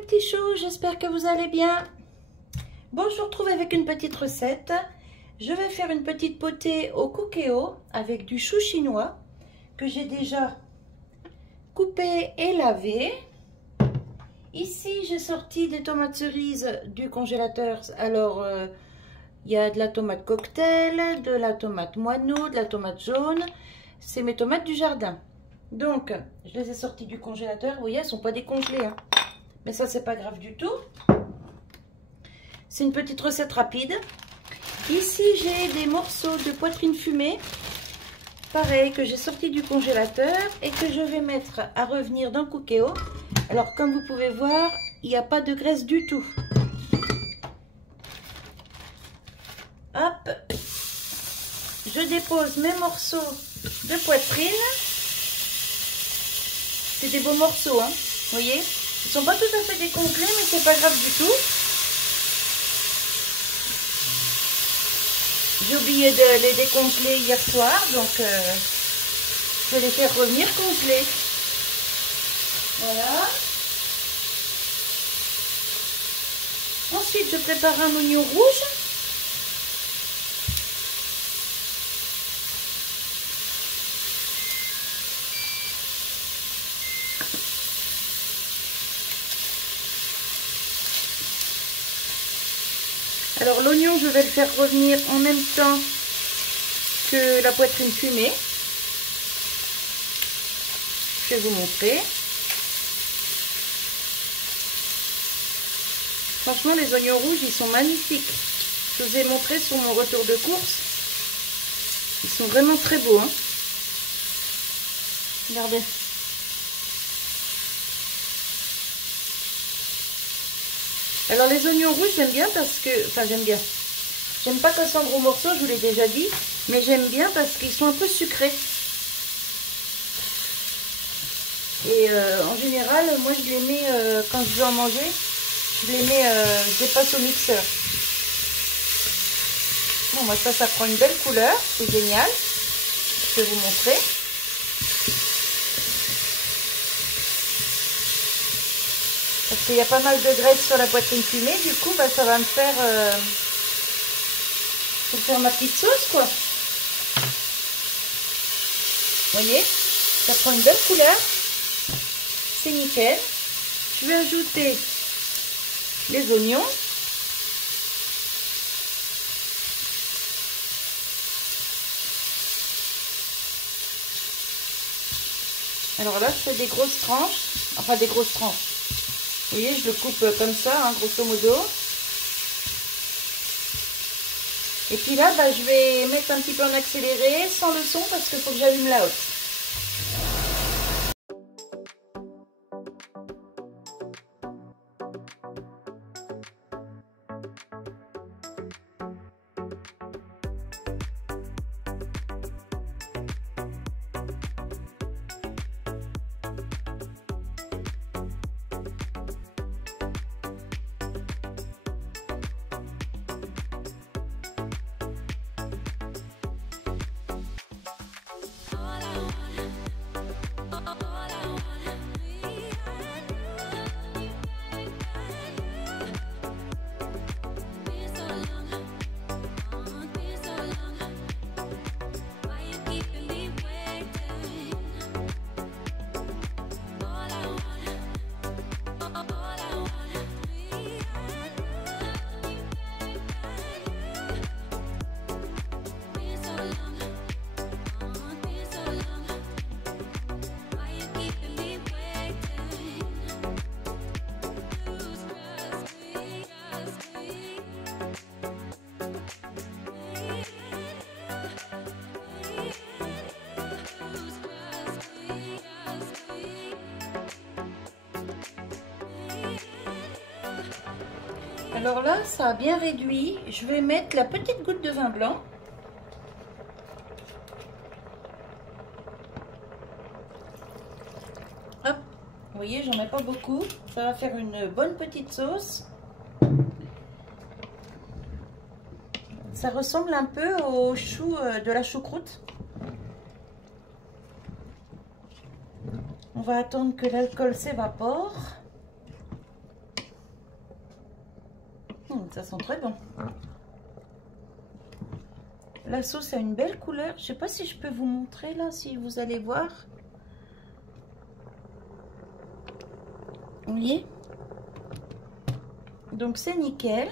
petits choux, j'espère que vous allez bien. Bon, je vous retrouve avec une petite recette. Je vais faire une petite potée au cookéo avec du chou chinois que j'ai déjà coupé et lavé. Ici, j'ai sorti des tomates cerises du congélateur. Alors, il y a de la tomate cocktail, de la tomate moineau, de la tomate jaune. C'est mes tomates du jardin. Donc, je les ai sorties du congélateur. Vous voyez, elles ne sont pas décongelées, hein. Mais ça, c'est pas grave du tout. C'est une petite recette rapide. Ici, j'ai des morceaux de poitrine fumée. Pareil, que j'ai sorti du congélateur et que je vais mettre à revenir dans le cookéo. Alors, comme vous pouvez voir, il n'y a pas de graisse du tout. Hop. Je dépose mes morceaux de poitrine. C'est des beaux morceaux, hein. Vous voyez, ils ne sont pas tout à fait décongelés, mais c'est pas grave du tout. J'ai oublié de les décongeler hier soir, donc je vais les faire revenir congelés. Voilà. Ensuite, je prépare un oignon rouge. Alors l'oignon, je vais le faire revenir en même temps que la poitrine fumée. Je vais vous montrer. Franchement, les oignons rouges, ils sont magnifiques. Je vous ai montré sur mon retour de course. Ils sont vraiment très beaux, hein. Regardez. Alors les oignons rouges, j'aime bien parce que... Enfin, j'aime bien. J'aime pas quand c'est en gros morceaux, je vous l'ai déjà dit. Mais j'aime bien parce qu'ils sont un peu sucrés. Et en général, moi je les mets, quand je veux en manger, je les mets, je les passe au mixeur. Bon, moi ça prend une belle couleur, c'est génial. Je vais vous montrer. Parce qu'il y a pas mal de graisse sur la poitrine fumée, du coup, bah, ça va me faire, ma petite sauce, quoi. Vous voyez, ça prend une belle couleur. C'est nickel. Je vais ajouter les oignons. Alors là, je fais des grosses tranches, enfin des grosses tranches. Vous voyez, je le coupe comme ça, hein, grosso modo. Et puis là, bah, je vais mettre un petit peu en accéléré, sans le son, parce qu'il faut que j'allume la haute. Alors là, ça a bien réduit. Je vais mettre la petite goutte de vin blanc. Hop, vous voyez, j'en mets pas beaucoup. Ça va faire une bonne petite sauce. Ça ressemble un peu au chou de la choucroute. On va attendre que l'alcool s'évapore. Ça sent très bon. La sauce a une belle couleur. Je sais pas si je peux vous montrer là, si vous allez voir. Vous voyez? Donc c'est nickel.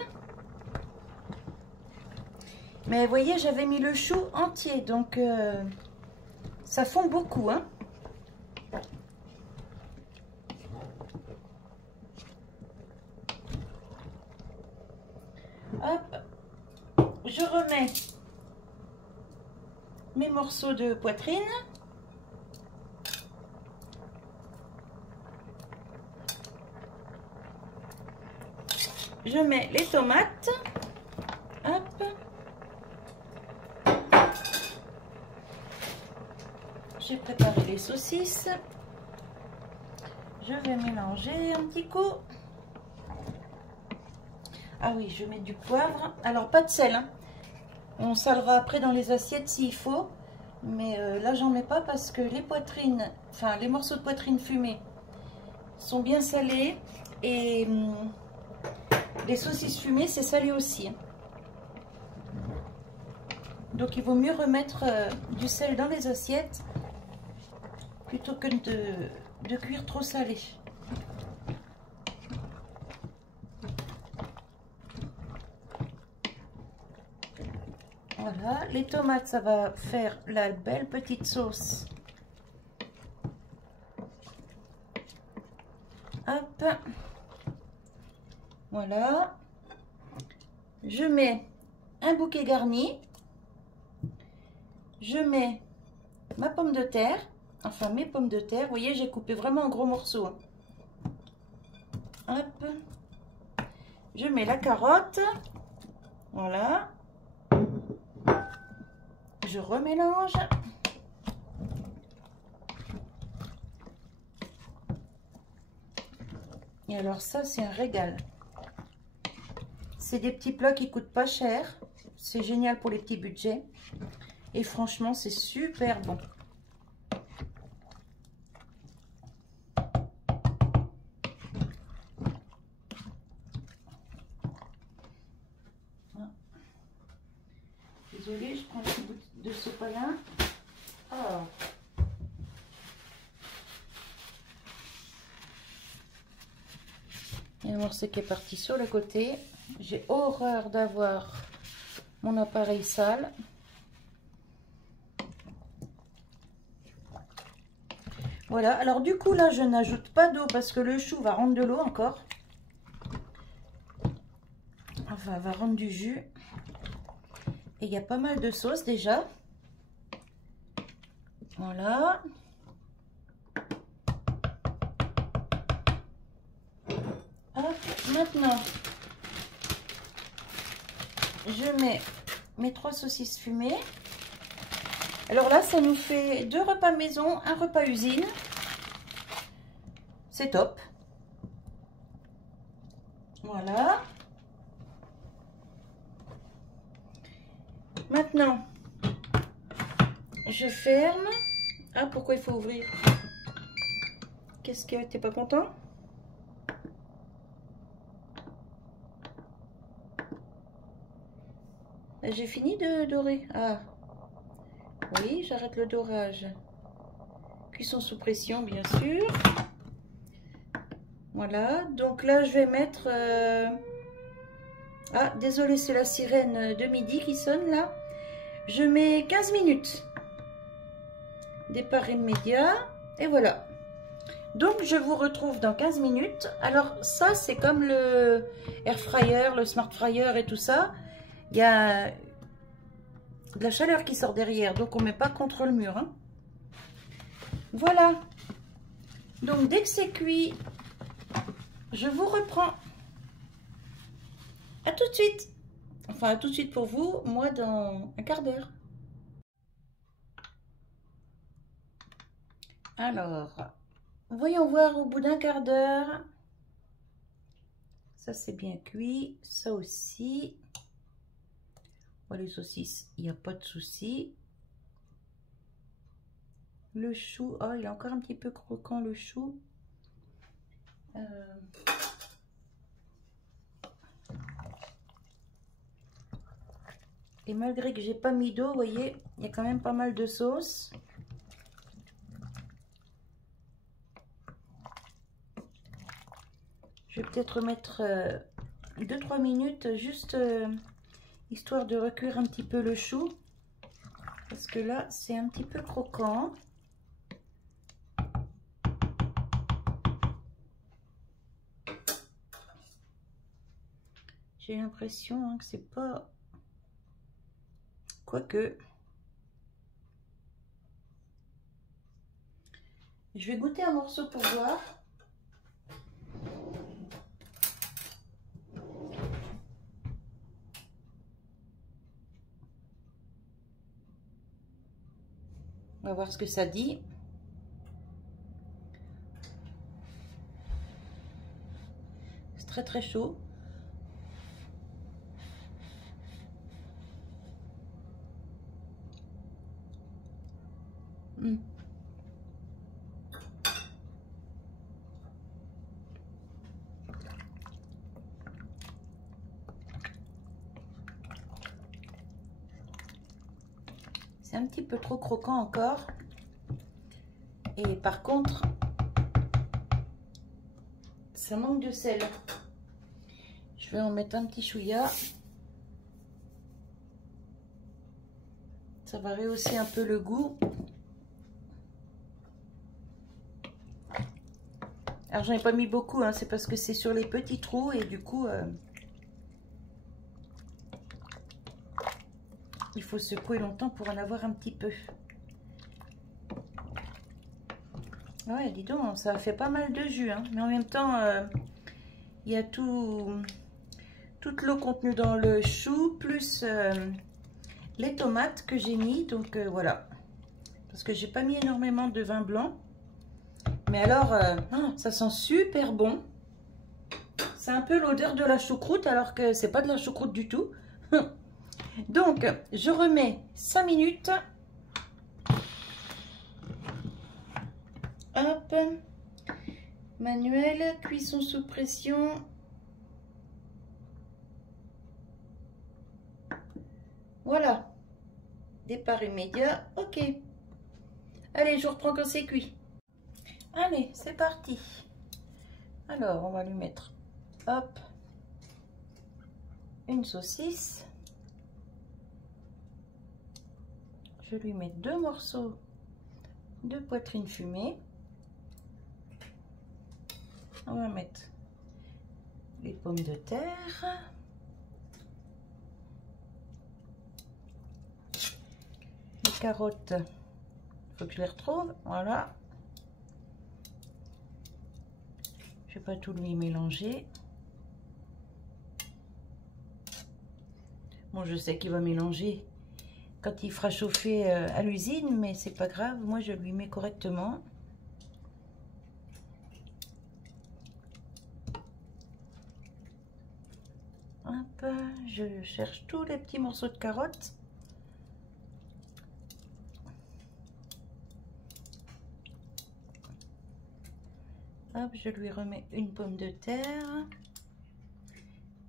Mais vous voyez, j'avais mis le chou entier, donc ça fond beaucoup, hein. Hop, je remets mes morceaux de poitrine. Je mets les tomates. Hop. J'ai préparé les saucisses. Je vais mélanger un petit coup. Ah oui, je mets du poivre. Alors, pas de sel, hein. On salera après dans les assiettes s'il faut. Mais là, j'en mets pas parce que les poitrines, enfin, les morceaux de poitrine fumée sont bien salés. Et les saucisses fumées, c'est salé aussi. Donc, il vaut mieux remettre du sel dans les assiettes plutôt que de cuire trop salé. Voilà, les tomates, ça va faire la belle petite sauce. Hop. Voilà. Je mets un bouquet garni. Je mets ma pomme de terre. Enfin, mes pommes de terre. Vous voyez, j'ai coupé vraiment en gros morceaux. Hop. Je mets la carotte. Voilà. Je remélange. Et alors ça, c'est un régal. C'est des petits plats qui coûtent pas cher. C'est génial pour les petits budgets. Et franchement, c'est super bon. Désolée, je prends un petit bout de sopalin. Oh. Et alors, ce qui est parti sur le côté. J'ai horreur d'avoir mon appareil sale. Voilà, alors du coup, là, je n'ajoute pas d'eau parce que le chou va rendre de l'eau encore. Enfin, va rendre du jus. Et il y a pas mal de sauce déjà. Voilà. Hop, maintenant, je mets mes 3 saucisses fumées. Alors là, ça nous fait 2 repas maison, un repas usine. C'est top. Voilà. Maintenant, je ferme. Ah, pourquoi il faut ouvrir? Qu'est-ce que t'es pas content? J'ai fini de dorer. Ah, oui, j'arrête le dorage. Cuisson sous pression, bien sûr. Voilà, donc là, je vais mettre... Ah, désolé, c'est la sirène de midi qui sonne là. Je mets 15 minutes. Départ immédiat. Et voilà. Donc, je vous retrouve dans 15 minutes. Alors, ça, c'est comme le air fryer, le smart fryer et tout ça. Il y a de la chaleur qui sort derrière. Donc, on ne met pas contre le mur. Hein. Voilà. Donc, dès que c'est cuit, je vous reprends. À tout de suite. Enfin, à tout de suite pour vous. Moi, dans un quart d'heure. Alors, voyons voir au bout d'un quart d'heure. Ça, c'est bien cuit. Ça aussi. Bon, les saucisses, il n'y a pas de souci. Le chou, oh, il est encore un petit peu croquant, le chou. Et malgré que j'ai pas mis d'eau, vous voyez, il y a quand même pas mal de sauce. Je vais peut-être remettre 2-3 minutes, juste histoire de recuire un petit peu le chou. Parce que là, c'est un petit peu croquant. J'ai l'impression que c'est pas... Quoique... Je vais goûter un morceau pour voir. On va voir ce que ça dit. C'est très très chaud. C'est un petit peu trop croquant encore. Et par contre, ça manque de sel. Je vais en mettre un petit chouïa. Ça va rehausser un peu le goût. Alors j'en ai pas mis beaucoup, hein, c'est parce que c'est sur les petits trous et du coup il faut secouer longtemps pour en avoir un petit peu. Ouais, dis donc, ça fait pas mal de jus, hein, mais en même temps il y a toute l'eau contenue dans le chou plus les tomates que j'ai mis, donc voilà, parce que j'ai pas mis énormément de vin blanc. Mais alors, ça sent super bon. C'est un peu l'odeur de la choucroute, alors que c'est pas de la choucroute du tout. Donc, je remets 5 minutes. Hop. Manuel, cuisson sous pression. Voilà. Départ immédiat. Ok. Allez, je reprends quand c'est cuit. Allez, c'est parti. Alors, on va lui mettre, hop, une saucisse. Je lui mets 2 morceaux de poitrine fumée. On va mettre les pommes de terre. Les carottes, il faut que je les retrouve. Voilà. Je vais pas tout lui mélanger. Bon, je sais qu'il va mélanger quand il fera chauffer à l'usine, mais c'est pas grave. Moi, je lui mets correctement. Hop, je cherche tous les petits morceaux de carottes. Hop, je lui remets une pomme de terre.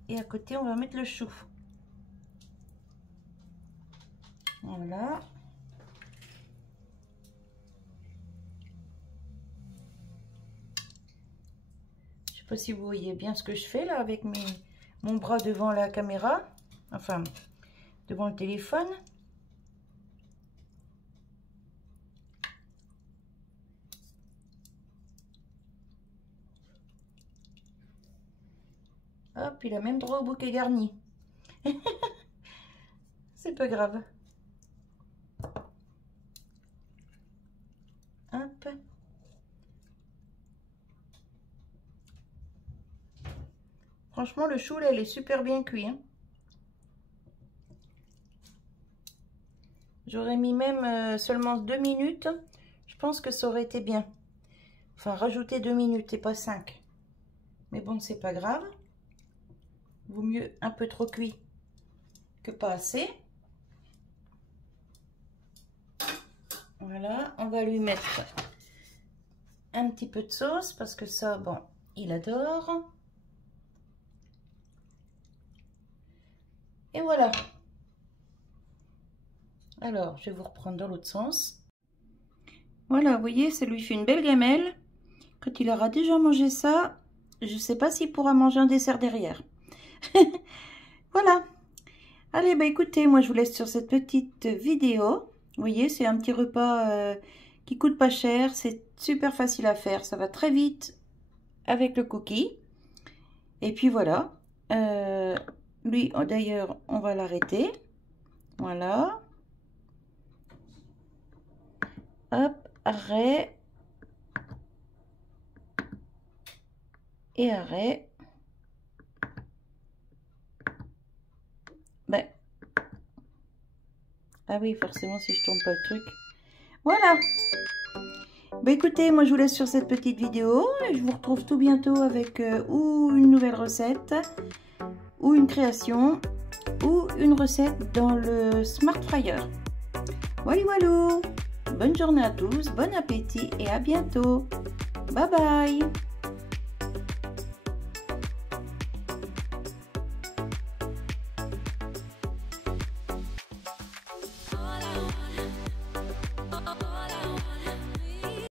Et à côté, on va mettre le chou. Voilà. Je sais pas si vous voyez bien ce que je fais là avec mon bras devant la caméra. Enfin, devant le téléphone. Hop, il a même droit au bouquet garni. C'est pas grave. Hop. Franchement, le chou, là, il est super bien cuit. Hein. J'aurais mis même seulement 2 minutes. Je pense que ça aurait été bien. Enfin, rajouter 2 minutes et pas 5. Mais bon, c'est pas grave. Vaut mieux un peu trop cuit que pas assez. Voilà, on va lui mettre un petit peu de sauce parce que ça, bon, il adore. Et voilà. Alors, je vais vous reprendre dans l'autre sens. Voilà, vous voyez, ça lui fait une belle gamelle. Quand il aura déjà mangé ça, je ne sais pas s'il pourra manger un dessert derrière. Voilà. Allez, bah écoutez, moi je vous laisse sur cette petite vidéo. Vous voyez, c'est un petit repas qui coûte pas cher. C'est super facile à faire. Ça va très vite avec le cookie. Et puis voilà. Lui, d'ailleurs, on va l'arrêter. Voilà. Hop, arrêt. Et arrêt. Ben. Ah oui, forcément, si je tourne pas le truc. Voilà. Bah écoutez, moi je vous laisse sur cette petite vidéo. Et je vous retrouve tout bientôt avec ou une nouvelle recette, ou une création, ou une recette dans le Smart Fryer. Voilà, voilà. Bonne journée à tous, bon appétit et à bientôt. Bye bye.